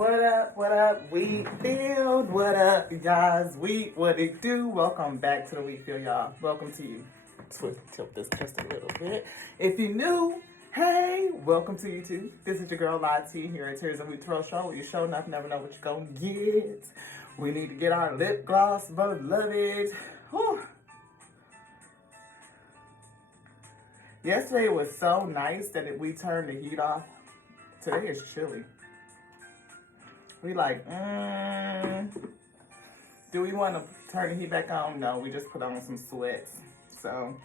What up, Wheat Field? What up, you guys? What it do? Welcome back to the Wheat Field, y'all. Welcome to you. Tilt this just a little bit. If you're new, hey, welcome to you too. This is your girl, Lottie, here at Tears of Wheat Throw Show, where you show enough, never know what you're gonna get. We need to get our lip gloss, beloved. Whew. Yesterday was so nice that we turned the heat off. Today is chilly. We like, do we want to turn the heat back on? No, we just put on some sweats. So,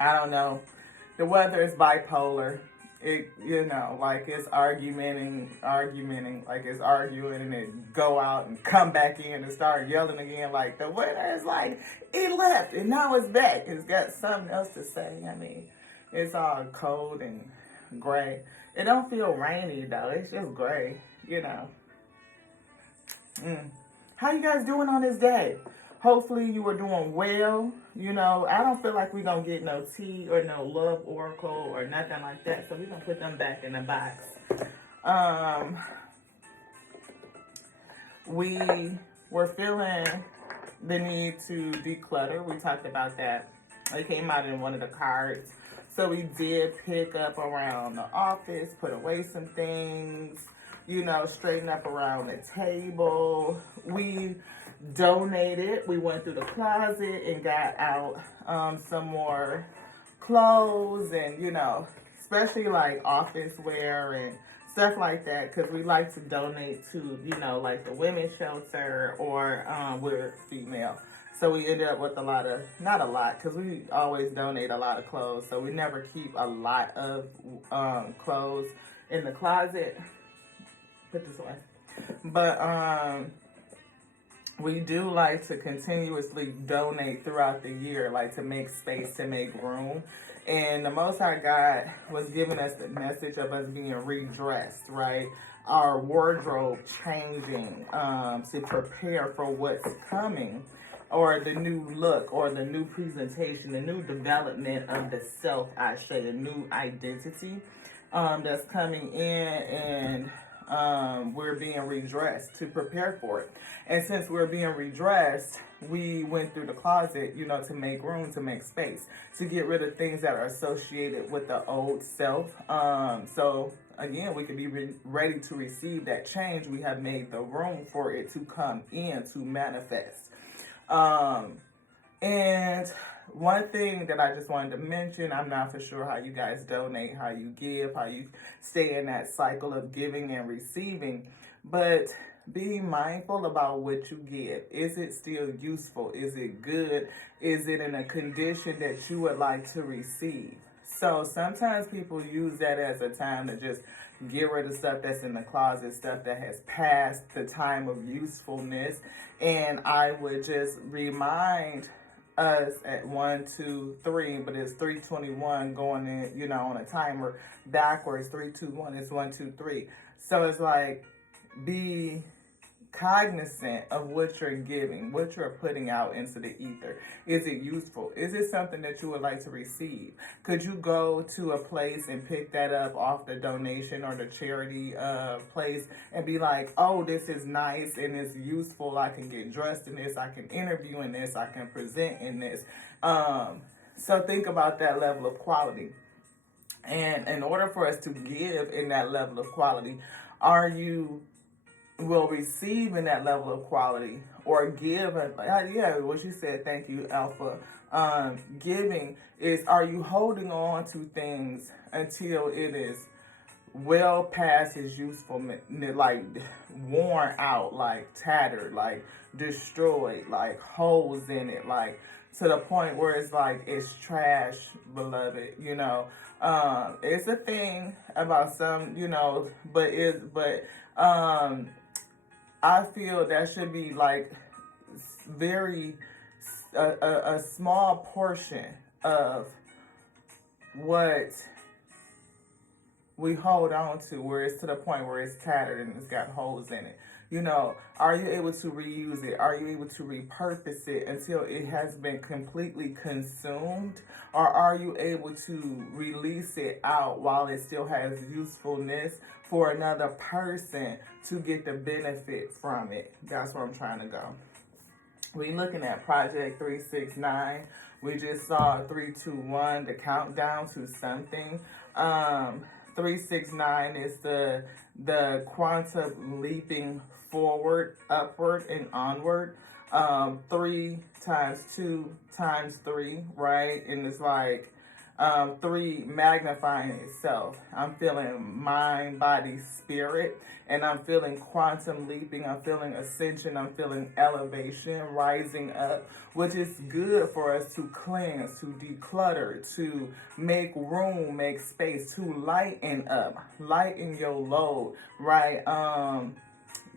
I don't know. The weather is bipolar. It, like it's arguing, like it's arguing and it go out and come back in and start yelling again. Like the weather is like, it left and now it's back. It's got something else to say. I mean, it's all cold and gray. It don't feel rainy though. It's just gray. How you guys doing on this day? Hopefully you are doing well. I don't feel like we're going to get no tea or no love oracle or nothing like that. So we're going to put them back in the box. We were feeling the need to declutter. We talked about that. It came out in one of the cards. So we did pick up around the office, put away some things. Straighten up around the table. We donated. We went through the closet and got out some more clothes and, especially like office wear and stuff like that because we like to donate to, like the women's shelter or we're female. So we ended up with not a lot because we always donate a lot of clothes. So we never keep a lot of clothes in the closet. Put this away. But we do like to continuously donate throughout the year, like to make space, to make room. And the Most High God was giving us the message of us being redressed, right? Our wardrobe changing to prepare for what's coming, or the new look, or the new presentation, the new development of the self, I say, the new identity that's coming in, and we're being redressed to prepare for it. And since we're being redressed, we went through the closet, to make room, to make space, to get rid of things that are associated with the old self. So again, we can be ready to receive that change. We have made the room for it to come in, to manifest. And one thing that I just wanted to mention, I'm not for sure how you guys donate, how you give, how you stay in that cycle of giving and receiving, but be mindful about what you give. Is it still useful? Is it good? Is it in a condition that you would like to receive? So sometimes people use that as a time to just get rid of stuff that's in the closet, stuff that has passed the time of usefulness. And I would just remind us at 1, 2, 3, but it's 3:21 going in, on a timer backwards. 3, 2, 1 is 1, 2, 3. So it's like, be cognizant of what you're giving, what you're putting out into the ether. Is it useful? Is it something that you would like to receive? Could you go to a place and pick that up off the donation or the charity place and be like, oh, this is nice and it's useful. I can get dressed in this. I can interview in this. I can present in this. So think about that level of quality. And in order for us to give in that level of quality, are you will receive in that level of quality, or give, what you said, thank you, Alpha. Giving is, are you holding on to things until it is well past its usefulness, like worn out, like tattered, like destroyed, like holes in it, like to the point where it's like it's trash, beloved. It's a thing about some, but I feel that should be like very a small portion of what we hold on to, where it's to the point where it's tattered and it's got holes in it. You know, are you able to reuse it? Are you able to repurpose it until it has been completely consumed? Or are you able to release it out while it still has usefulness for another person to get the benefit from it? That's where I'm trying to go. We looking at Project 369. We just saw 321, the countdown to something. 369 is the quantum leaping forward, upward, and onward. 3 times 2 times 3, right? And it's like 3 magnifying itself. I'm feeling mind, body, spirit, and I'm feeling quantum leaping. I'm feeling ascension. I'm feeling elevation, rising up, which is good for us to cleanse, to declutter, to make room, make space, to lighten up, lighten your load, right?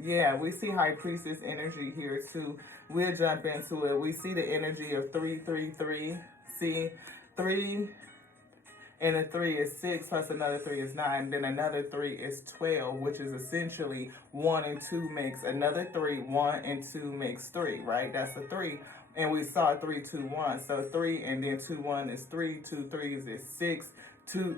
Yeah, we see High Priestess energy here too. We'll jump into it. We see the energy of 333. See, 3 and a 3 is 6, plus another 3 is 9. Then another 3 is 12, which is essentially 1 and 2 makes another 3. 1 and 2 makes 3, right? That's a 3. And we saw 3, 2, 1. So 3 and then 2, 1 is 3. 2 3s is 6. 2,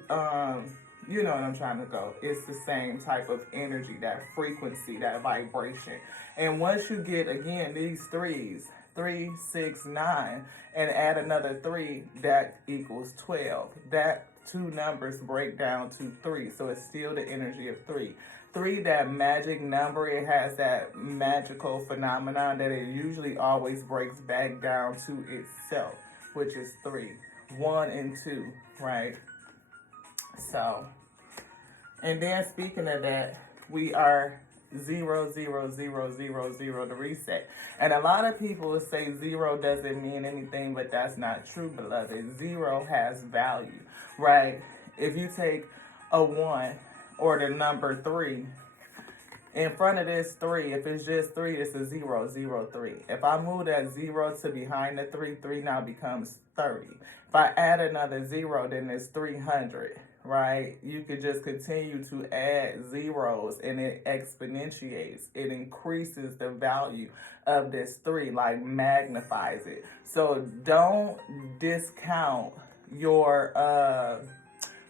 you know what I'm trying to go. It's the same type of energy, that frequency, that vibration. And once you get, again, these 3s, 3, 6, 9, and add another 3, that equals 12. That 2 numbers break down to 3, so it's still the energy of 3. 3, that magic number, it has that magical phenomenon that it usually always breaks back down to itself, which is 3. 1 and 2, right? So, and then speaking of that, we are 0, 0, 0, 0, 0 to reset. And a lot of people say 0 doesn't mean anything, but that's not true, beloved. 0 has value, right? If you take a 1 or the number 3, in front of this 3, if it's just 3, it's a 0, 0, 3. If I move that 0 to behind the 3, 3 now becomes 30. If I add another 0, then it's 300. Right? You could just continue to add zeros and it exponentiates. It increases the value of this 3, like magnifies it. So don't discount your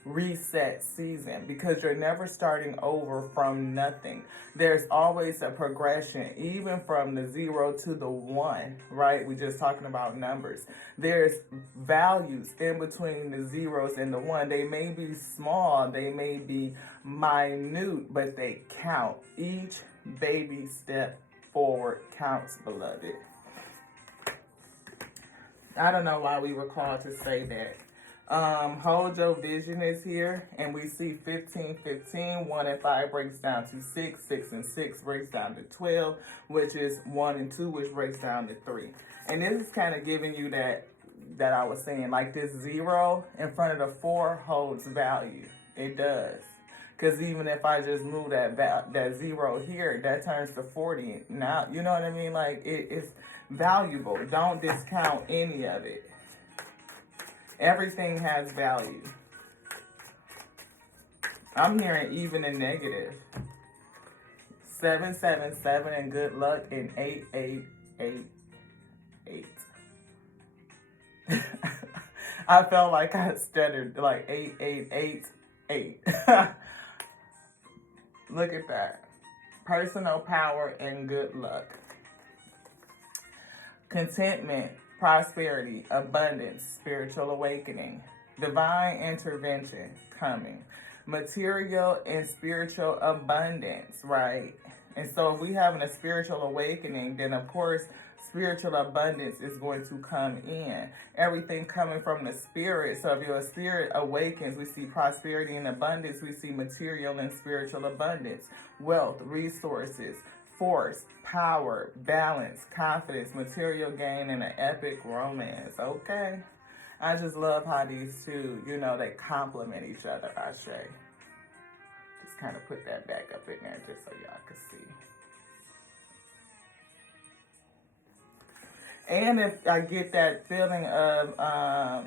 reset season, because you're never starting over from nothing. There's always a progression, even from the 0 to the 1, right? We're just talking about numbers. There's values in between the zeros and the 1. They may be small, they may be minute, but they count. Each baby step forward counts, beloved. I don't know why we were called to say that. Hold your vision is here, and we see 15, 15. 1 and 5 breaks down to 6. 6 and 6 breaks down to 12, which is 1 and 2, which breaks down to 3. And this is kind of giving you that I was saying, like this 0 in front of the 4 holds value. It does. Because even if I just move that 0 here, that turns to 40. Now, you know what I mean? Like, it's valuable. Don't discount any of it. Everything has value. I'm hearing even and negative. 7, 7, 7 and good luck, and 8, 8, 8, 8. I felt like I stuttered, like 8, 8, 8, 8. Look at that. Personal power and good luck. Contentment, prosperity, abundance, spiritual awakening, divine intervention coming, material and spiritual abundance, right? And so if we having a spiritual awakening, then of course spiritual abundance is going to come in. Everything coming from the spirit. So if your spirit awakens, we see prosperity and abundance. We see material and spiritual abundance, wealth, resources, force, power, balance, confidence, material gain, and an epic romance. Okay? I just love how these two, you know, they complement each other, Ashe. Just kind of put that back up in there just so y'all can see. And if I get that feeling of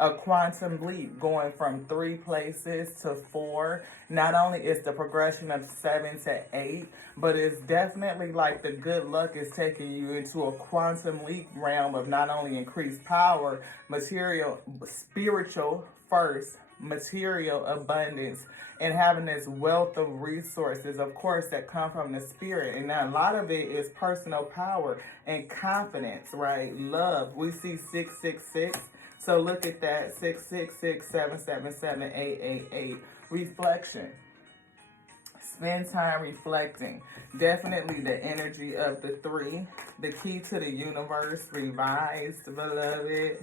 a quantum leap going from 3 places to 4. Not only is the progression of 7 to 8, but it's definitely like the good luck is taking you into a quantum leap realm of not only increased power, material, spiritual first, material abundance, and having this wealth of resources, of course, that come from the spirit. And now a lot of it is personal power and confidence, right? Love. We see 666. So look at that, 666, 777, 888. Reflection. Spend time reflecting. Definitely the energy of the 3. The key to the universe, revised, beloved.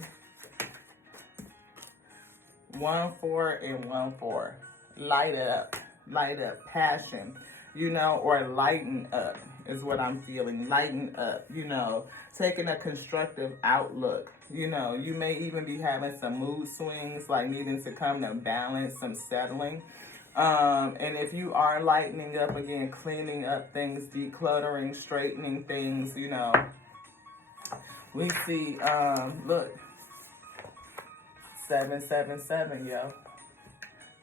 1, 4, and 1, 4. Light up, passion, or lighten up is what I'm feeling. Lighten up, taking a constructive outlook. You may even be having some mood swings, like needing to come to balance, some settling. And if you are lightening up again, cleaning up things, decluttering, straightening things, we see, look, 777, yo.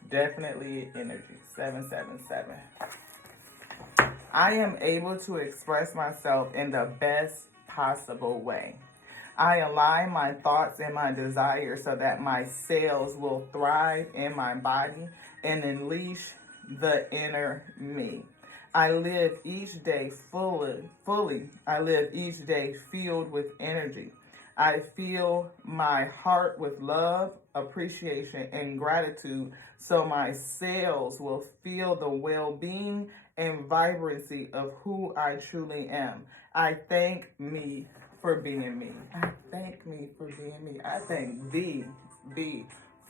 Definitely energy. 777. I am able to express myself in the best possible way. I align my thoughts and my desires so that my cells will thrive in my body and unleash the inner me. I live each day fully. I live each day filled with energy. I fill my heart with love, appreciation, and gratitude so my cells will feel the well-being and vibrancy of who I truly am. I thank me for being me. I thank me for being me. I thank thee,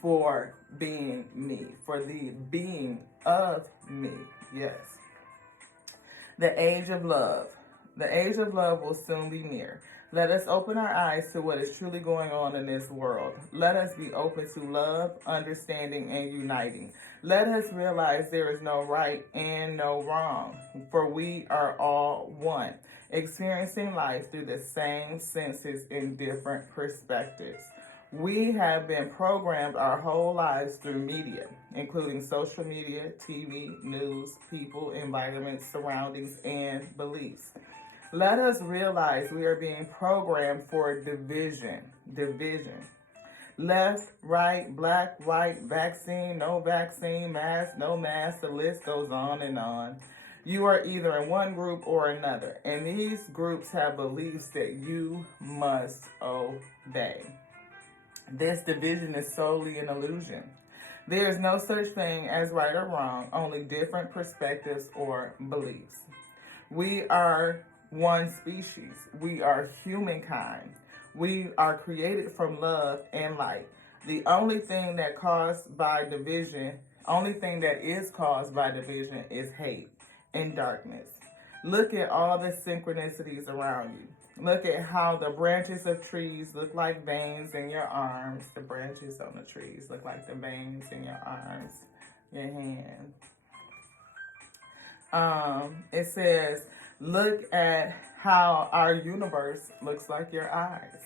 for being me, for the being of me. Yes. The age of love. The age of love will soon be near. Let us open our eyes to what is truly going on in this world. Let us be open to love, understanding, and uniting. Let us realize there is no right and no wrong, for we are all one, experiencing life through the same senses in different perspectives. We have been programmed our whole lives through media, including social media, TV, news, people, environments, surroundings, and beliefs. Let us realize we are being programmed for division. Left, right, black, white, vaccine, no vaccine, mask, no mask, the list goes on and on. You are either in one group or another, and these groups have beliefs that you must obey. This division is solely an illusion. There is no such thing as right or wrong, only different perspectives or beliefs. We are one species. We are humankind. We are created from love and light. The only thing that is caused by division is hate and darkness. Look at all the synchronicities around you. Look at how the branches of trees look like veins in your arms. The branches on the trees look like the veins in your arms, your hand. It says, look at how our universe looks like your eyes.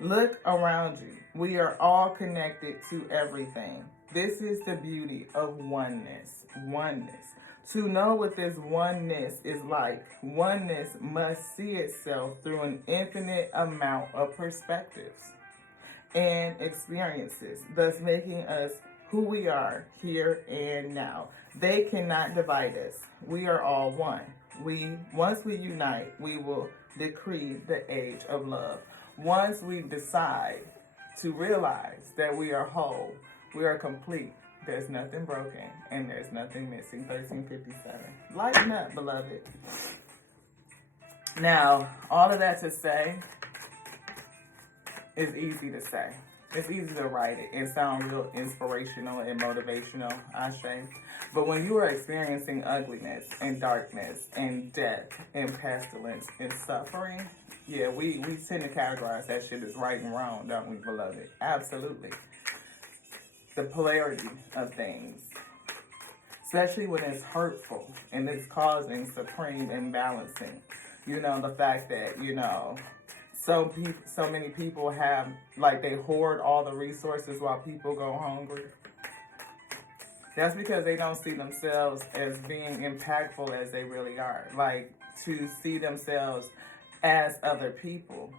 Look around you. We are all connected to everything. This is the beauty of oneness. To know what this oneness is like, oneness must see itself through an infinite amount of perspectives and experiences, thus making us who we are here and now. They cannot divide us. We are all one. Once we unite, we will decree the age of love. Once we decide to realize that we are whole, we are complete, there's nothing broken, and there's nothing missing. 1357. Lighten up, beloved. Now, all of that to say is easy to say. It's easy to write it and sound real inspirational and motivational, Ashe. But when you are experiencing ugliness and darkness and death and pestilence and suffering, yeah, we tend to categorize that shit as right and wrong, don't we, beloved? Absolutely. The polarity of things, especially when it's hurtful and it's causing supreme imbalancing. The fact that, So many people have, like, they hoard all the resources while people go hungry. That's because they don't see themselves as being impactful as they really are. Like, to see themselves as other people.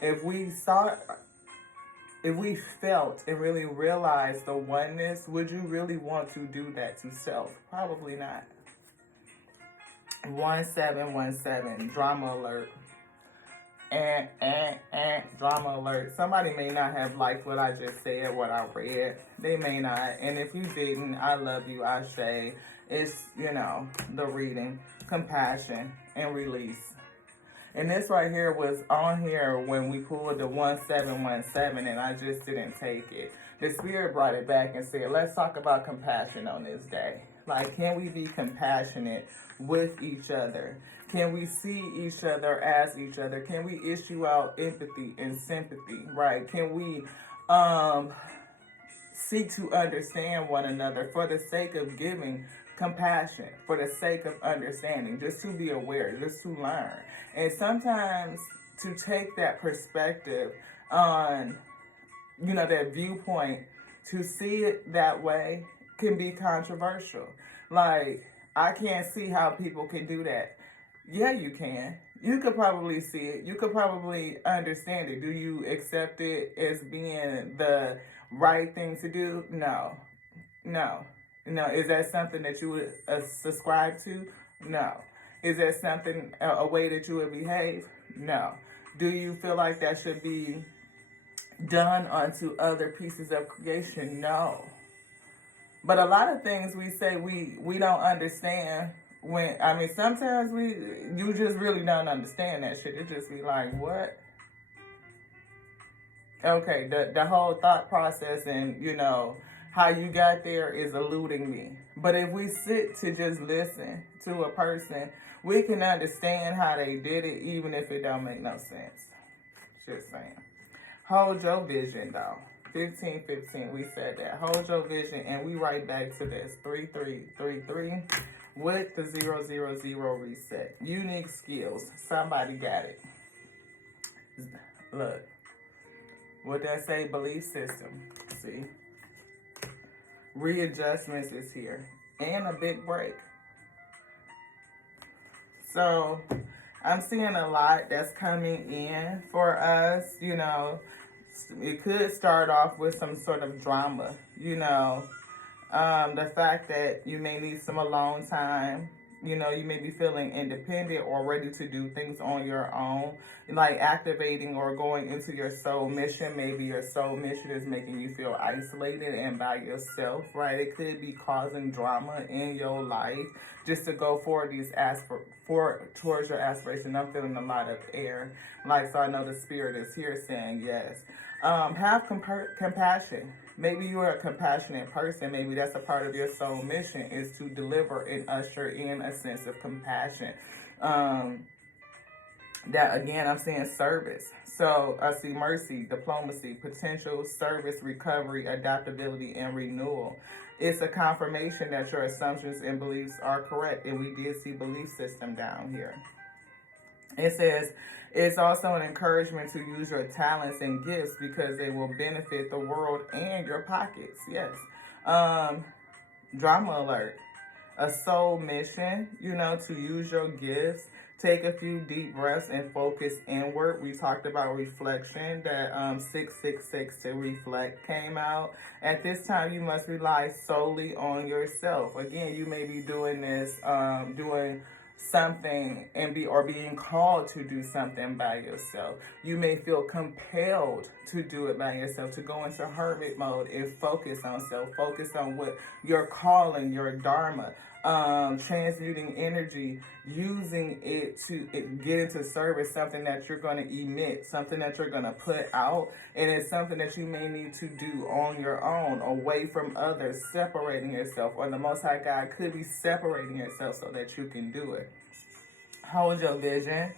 If we felt and really realized the oneness, would you really want to do that to self? Probably not. 1717, drama alert. And drama alert. Somebody may not have liked what I just said, what I read. They may not. And if you didn't, I love you, Ashe. It's, the reading, compassion, and release. And this right here was on here when we pulled the 1717, and I just didn't take it. The Spirit brought it back and said, let's talk about compassion on this day. Like, can we be compassionate with each other? Can we see each other as each other? Can we issue out empathy and sympathy, right? Can we seek to understand one another for the sake of giving compassion, for the sake of understanding, just to be aware, just to learn? And sometimes to take that perspective on, that viewpoint, to see it that way can be controversial. Like, I can't see how people can do that. Yeah, you can. You could probably see it. You could probably understand it. Do you accept it as being the right thing to do? No. Is that something that you would subscribe to? No. Is that something, a way that you would behave? No. Do you feel like that should be done onto other pieces of creation? No. But a lot of things we say we don't understand. Sometimes you just really don't understand that shit. It just be like, what? Okay, the whole thought process and, how you got there is eluding me. But if we sit to just listen to a person, we can understand how they did it, even if it don't make no sense. Just saying. Hold your vision, though. 1515, we said that. Hold your vision, and we right back to this. 3333. With the 000 reset. Unique skills. Somebody got it. Look. What that say? Belief system. See? Readjustments is here. And a big break. So, I'm seeing a lot that's coming in for us. It could start off with some sort of drama. The fact that you may need some alone time, you may be feeling independent or ready to do things on your own, like activating or going into your soul mission. Maybe your soul mission is making you feel isolated and by yourself, right? It could be causing drama in your life just to go forward towards your aspiration. I'm feeling a lot of air, so I know the Spirit is here saying yes. Have compassion. Maybe you are a compassionate person. Maybe that's a part of your soul mission, is to deliver and usher in a sense of compassion. That, again, I'm seeing service. So I see mercy, diplomacy, potential, service, recovery, adaptability, and renewal. It's a confirmation that your assumptions and beliefs are correct. And we did see belief system down here. It says, it's also an encouragement to use your talents and gifts because they will benefit the world and your pockets. Yes. Drama alert. A soul mission, to use your gifts. Take a few deep breaths and focus inward. We talked about reflection. That 666 to reflect came out. At this time, you must rely solely on yourself. Again, you may be doing this, doing something being called to do something by yourself. You may feel compelled to do it by yourself, to go into hermit mode and focus on self, focus on what your calling, your dharma, transmuting energy, using it to get into service, something that you're going to emit, something that you're going to put out, and it's something that you may need to do on your own, away from others, separating yourself, or the Most High God could be separating yourself so that you can do it. Hold your vision.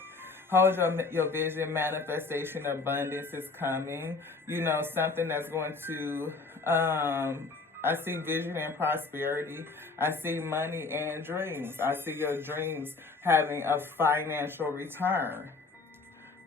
Hold your vision. Manifestation, abundance is coming. Something that's going to, I see vision and prosperity. I see money and dreams. I see your dreams having a financial return.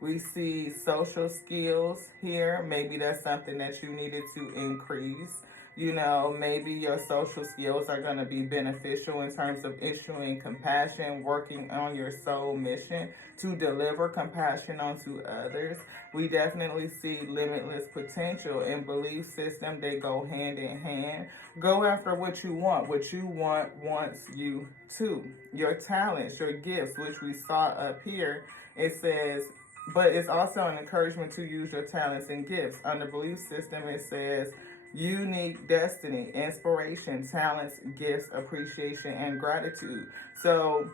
We see social skills here. Maybe that's something that you needed to increase. You know, maybe your social skills are going to be beneficial in terms of issuing compassion, working on your soul mission to deliver compassion onto others. We definitely see limitless potential and belief system. They go hand in hand. Go after what you want. What you want wants you to. Your talents, your gifts, which we saw up here, it says, but it's also an encouragement to use your talents and gifts. On the belief system, it says, unique destiny, inspiration, talents, gifts, appreciation, and gratitude. So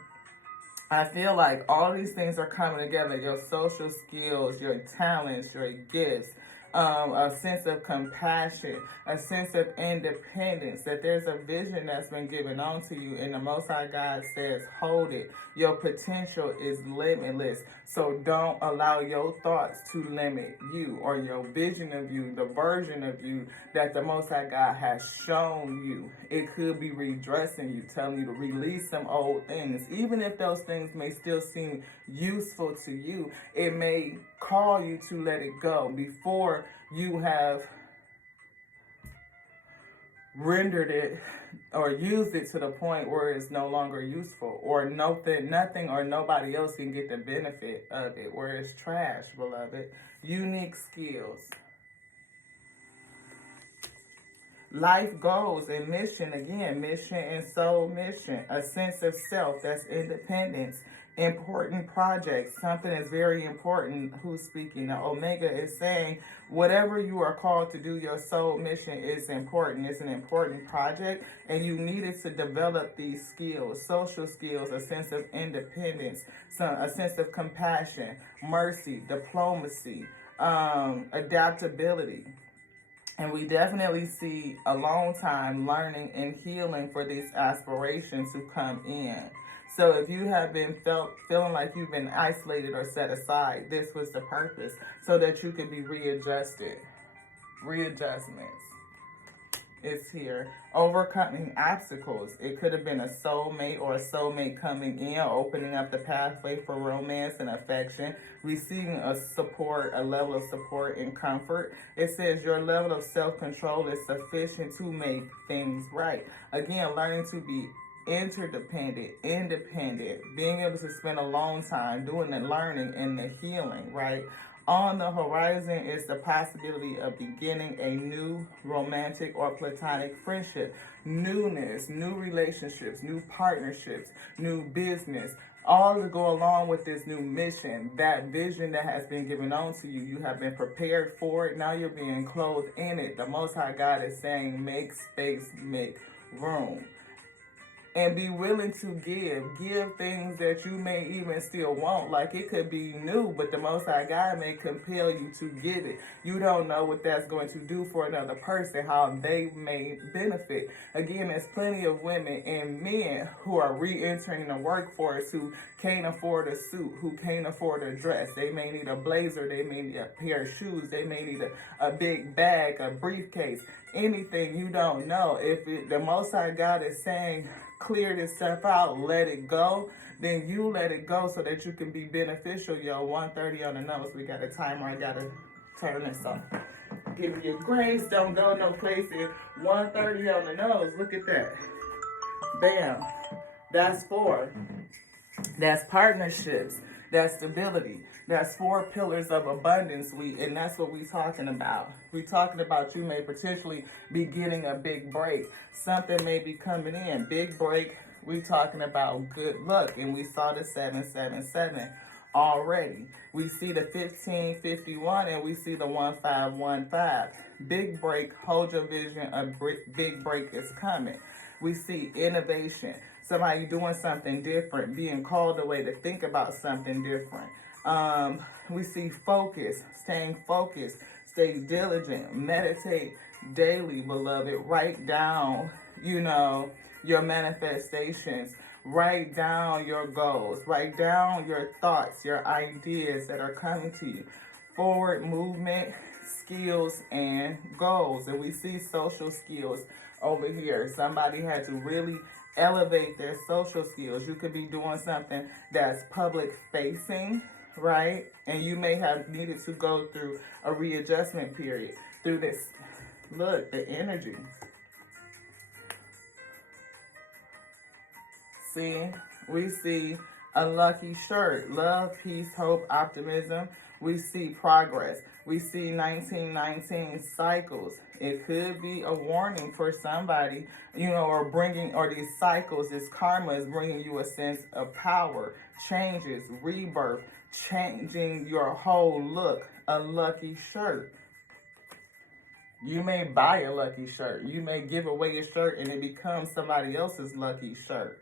I feel like all these things are coming together. Your social skills, your talents, your gifts, a sense of compassion, a sense of independence, that there's a vision that's been given onto you, and the Most High God says, hold it. Your potential is limitless. So don't allow your thoughts to limit you or your vision of you, the version of you that the Most High God has shown you. It could be redressing you, telling you to release some old things. Even if those things may still seem useful to you, it may call you to let it go before you have rendered it or used it to the point where it's no longer useful, or nothing or nobody else can get the benefit of it, where it's trash, beloved. Unique skills. Life goals and mission, again, mission and soul mission, a sense of self, that's independence, important projects, something is very important. Who's speaking? The Omega is saying, whatever you are called to do, your soul mission is important. It's an important project, and you needed to develop these skills, social skills, a sense of independence, a sense of compassion, mercy, diplomacy, adaptability. And we definitely see a long time learning and healing for these aspirations to come in. So if you have been feeling like you've been isolated or set aside, this was the purpose, so that you can be readjusted. Readjustments. It's here. Overcoming obstacles. It could have been a soulmate or a soulmate coming in, opening up the pathway for romance and affection, receiving a level of support and comfort. It says your level of self-control is sufficient to make things right. Again, learning to be interdependent, independent, being able to spend a long time doing the learning and the healing, right? On the horizon is the possibility of beginning a new romantic or platonic friendship, newness, new relationships, new partnerships, new business, all to go along with this new mission, that vision that has been given on to you. You have been prepared for it. Now you're being clothed in it. The Most High God is saying, make space, make room. And be willing to give things that you may even still want. Like, it could be new, but the Most High God may compel you to give it. You don't know what that's going to do for another person, how they may benefit. Again, there's plenty of women and men who are re-entering the workforce who can't afford a suit, who can't afford a dress. They may need a blazer, they may need a pair of shoes, they may need a big bag, a briefcase, anything. You don't know. If the Most High God is saying, clear this stuff out, let it go, then you let it go so that you can be beneficial. Yo, 1:30 on the nose. We got a timer. I got to turn this off. Give me your grace. Don't go no places. 1:30 on the nose. Look at that. Bam. That's 4. That's partnerships. That's stability. That's 4 pillars of abundance. And that's what we're talking about. We're talking about you may potentially be getting a big break. Something may be coming in. Big break. We're talking about good luck. And we saw the 777 already. We see the 1551 and we see the 1515. Big break. Hold your vision. A big break is coming. We see innovation. Somebody doing something different, being called away to think about something different. We see focus, staying focused, stay diligent, meditate daily, beloved. Write down, your manifestations. Write down your goals. Write down your thoughts, your ideas that are coming to you. Forward movement, skills, and goals. And we see social skills over here. Somebody had to really elevate their social skills. You could be doing something that's public facing. right? And you may have needed to go through a readjustment period through this. Look, the energy. See, we see a lucky shirt. Love, peace, hope, optimism. We see progress. We see 1919 cycles. It could be a warning for somebody, or these cycles, this karma is bringing you a sense of power, changes, rebirth, changing your whole look. A lucky shirt. You may buy a lucky shirt. You may give away a shirt and it becomes somebody else's lucky shirt.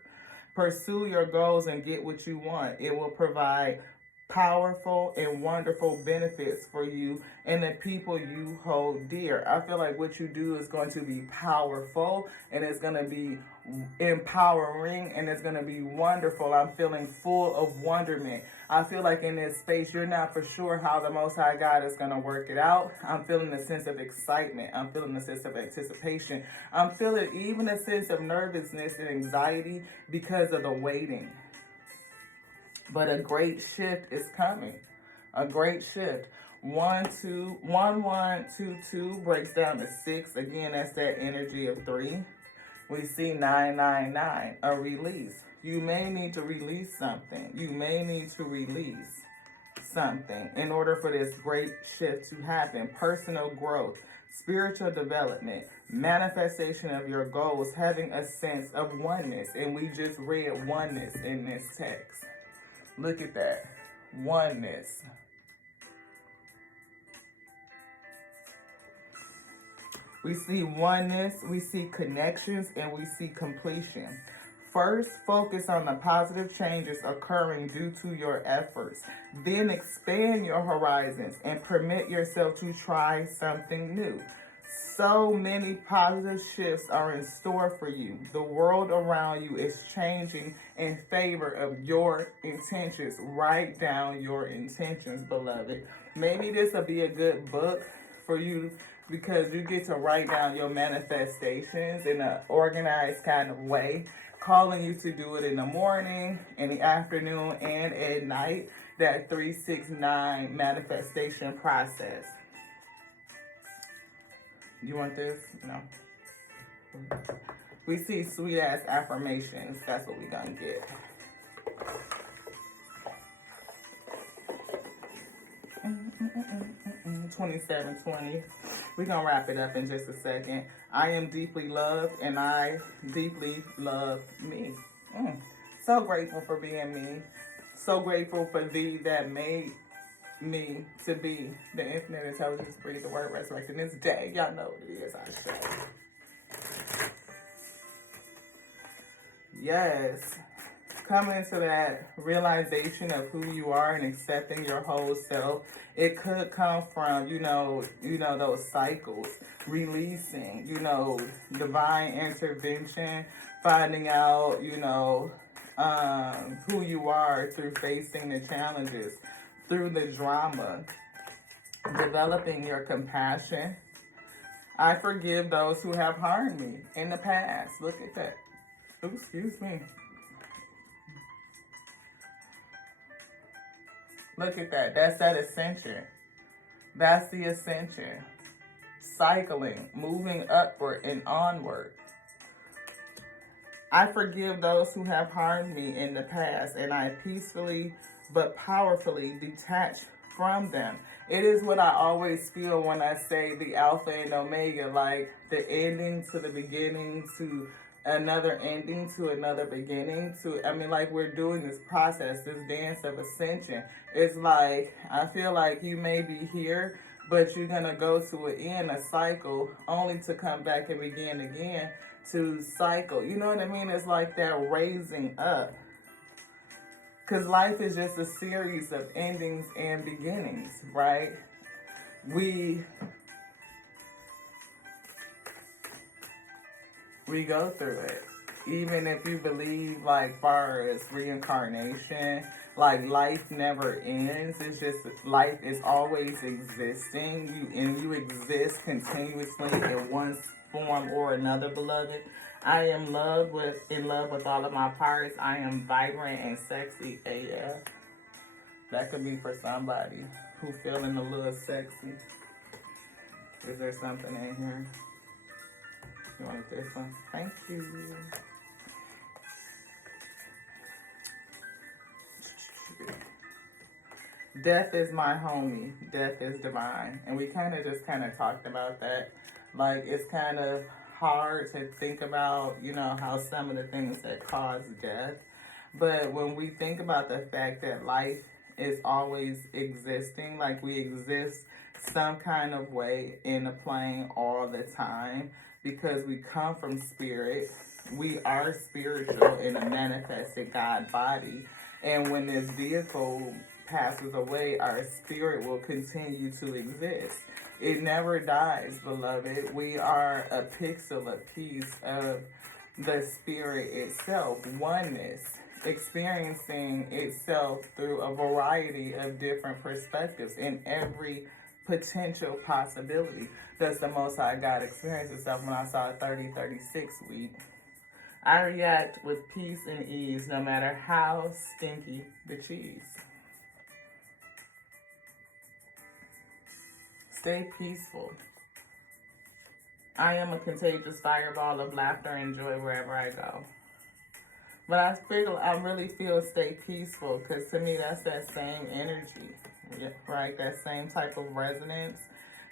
Pursue your goals and get what you want. It will provide powerful and wonderful benefits for you and the people you hold dear. I feel like what you do is going to be powerful and it's going to be empowering and it's going to be wonderful. I'm feeling full of wonderment. I feel like in this space, you're not for sure how the Most High God is going to work it out. I'm feeling a sense of excitement. I'm feeling a sense of anticipation. I'm feeling even a sense of nervousness and anxiety because of the waiting. But a great shift is coming. A great shift. 1, 2, 1, 1, 2, 2 breaks down to 6. Again, that's that energy of 3. We see 9, 9, 9, a release. You may need to release something. You may need to release something in order for this great shift to happen. Personal growth, spiritual development, manifestation of your goals, having a sense of oneness. And we just read oneness in this text. Look at that. Oneness. We see oneness, we see connections, and we see completion. First, focus on the positive changes occurring due to your efforts. Then expand your horizons and permit yourself to try something new. So many positive shifts are in store for you. The world around you is changing in favor of your intentions. Write down your intentions, beloved. Maybe this will be a good book for you because you get to write down your manifestations in an organized kind of way, calling you to do it in the morning, in the afternoon, and at night. That 3-6-9 manifestation process. You want this? No. We see sweet ass affirmations. That's what we gonna get. Mm-mm-mm-mm-mm. 2720. We're gonna wrap it up in just a second. I am deeply loved and I deeply love me. So grateful for being me. So grateful for thee that made me to be the infinite intelligence, breathe the word, resurrected this day. Y'all know what it is, I say. Yes. Coming into that realization of who you are and accepting your whole self. It could come from, those cycles, releasing, divine intervention, finding out, who you are through facing the challenges, through the drama, developing your compassion. I forgive those who have harmed me in the past. Look at that. Ooh, excuse me. Look at that. That's that ascension. That's the ascension. Cycling, moving upward and onward. I forgive those who have harmed me in the past, and I peacefully but powerfully detach from them. It is what I always feel when I say the Alpha and Omega, like the ending to the beginning to another ending to another beginning like we're doing this process, this dance of ascension. It's like, I feel like you may be here, but you're going to go to an end, a cycle, only to come back and begin again to cycle. You know what I mean? It's like that raising up. Because life is just a series of endings and beginnings, right? We go through it. Even if you believe, like, far as reincarnation, like, life never ends. It's just, life is always existing. You exist continuously in one form or another, beloved. I am in love with all of my parts. I am vibrant and sexy AF. That could be for somebody who feeling a little sexy. Is there something in here? You wanted this one? Thank you. Death is my homie. Death is divine. And we kind of talked about that. Like, it's kind of hard to think about, you know, how some of the things that cause death. But when we think about the fact that life is always existing, like we exist some kind of way in a plane all the time, because we come from spirit. We are spiritual in a manifested God body. And when this vehicle passes away, our spirit will continue to exist. It never dies, beloved. We are a pixel, a piece of the spirit itself, oneness, experiencing itself through a variety of different perspectives in every potential possibility. That's the Most High God experience itself. When I saw 3036 week, I react with peace and ease no matter how stinky the cheese. Stay peaceful. I am a contagious fireball of laughter and joy wherever I go. But I really feel stay peaceful, because to me that's that same energy, right? That same type of resonance.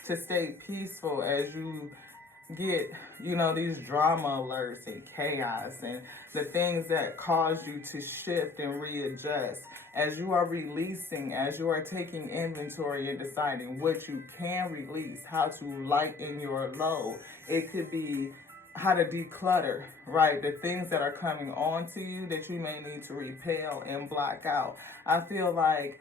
To stay peaceful as you get, you know, these drama alerts and chaos and the things that cause you to shift and readjust. As you are releasing, as you are taking inventory and deciding what you can release, how to lighten your load. It could be how to declutter, right? The things that are coming on to you that you may need to repel and block out. I feel like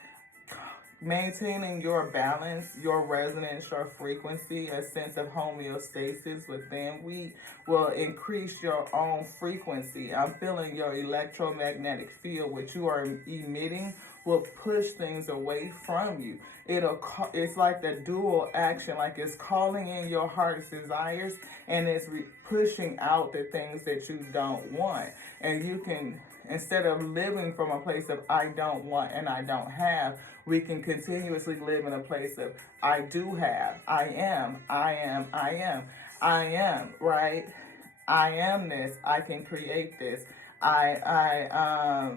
maintaining your balance, your resonance, your frequency, a sense of homeostasis within will increase your own frequency. I'm feeling your electromagnetic field, which you are emitting, will push things away from you. It's like the dual action, like it's calling in your heart's desires and it's pushing out the things that you don't want. And you can, instead of living from a place of I don't want and I don't have, we can continuously live in a place of I do have, I am, right? I am this, I can create this. I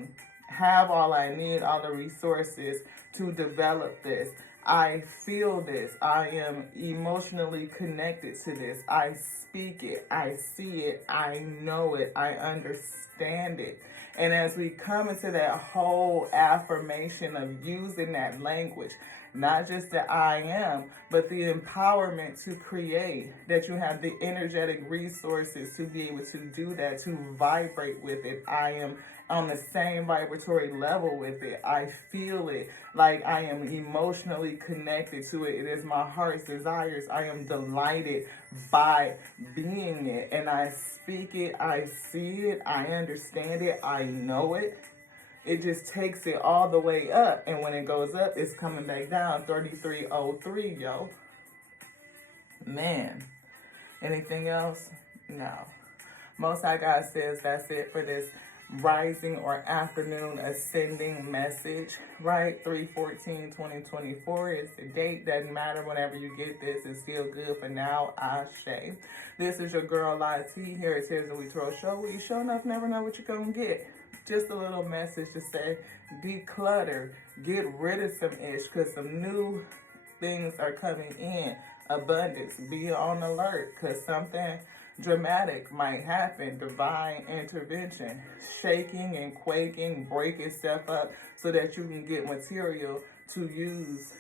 have all I need, all the resources to develop this. I feel this. I am emotionally connected to this. I speak it. I see it. I know it. I understand it. And as we come into that whole affirmation of using that language, not just the I am, but the empowerment to create, that you have the energetic resources to be able to do that, to vibrate with it. I am on the same vibratory level with it. I feel it, like I am emotionally connected to it. It is my heart's desires. I am delighted by being it. And I speak it, I see it, I understand it, I know it. It just takes it all the way up. And when it goes up, it's coming back down. 3303, yo. Man. Anything else? No. Most High God says that's it for this rising or afternoon ascending message, right? 3/14/2024 is the date. Doesn't matter whenever you get this. It's still good for now. Ashe. This is your girl Lati here at Tears of We Throw Show. You sure enough never know what you're going to get. Just a little message to say, declutter, get rid of some ish, because some new things are coming in. Abundance, be on alert, because something dramatic might happen. Divine intervention, shaking and quaking, break itself up so that you can get material to use,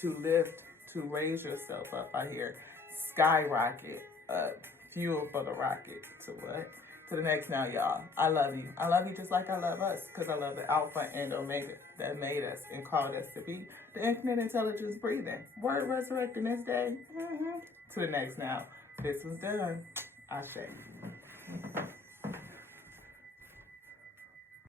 to lift, to raise yourself up. I hear skyrocket up, fuel for the rocket. To what? To the next now, y'all. I love you. I love you just like I love us, because I love the Alpha and Omega that made us and called us to be the infinite intelligence breathing. Word resurrecting this day. To the next now. This was done. Ashe.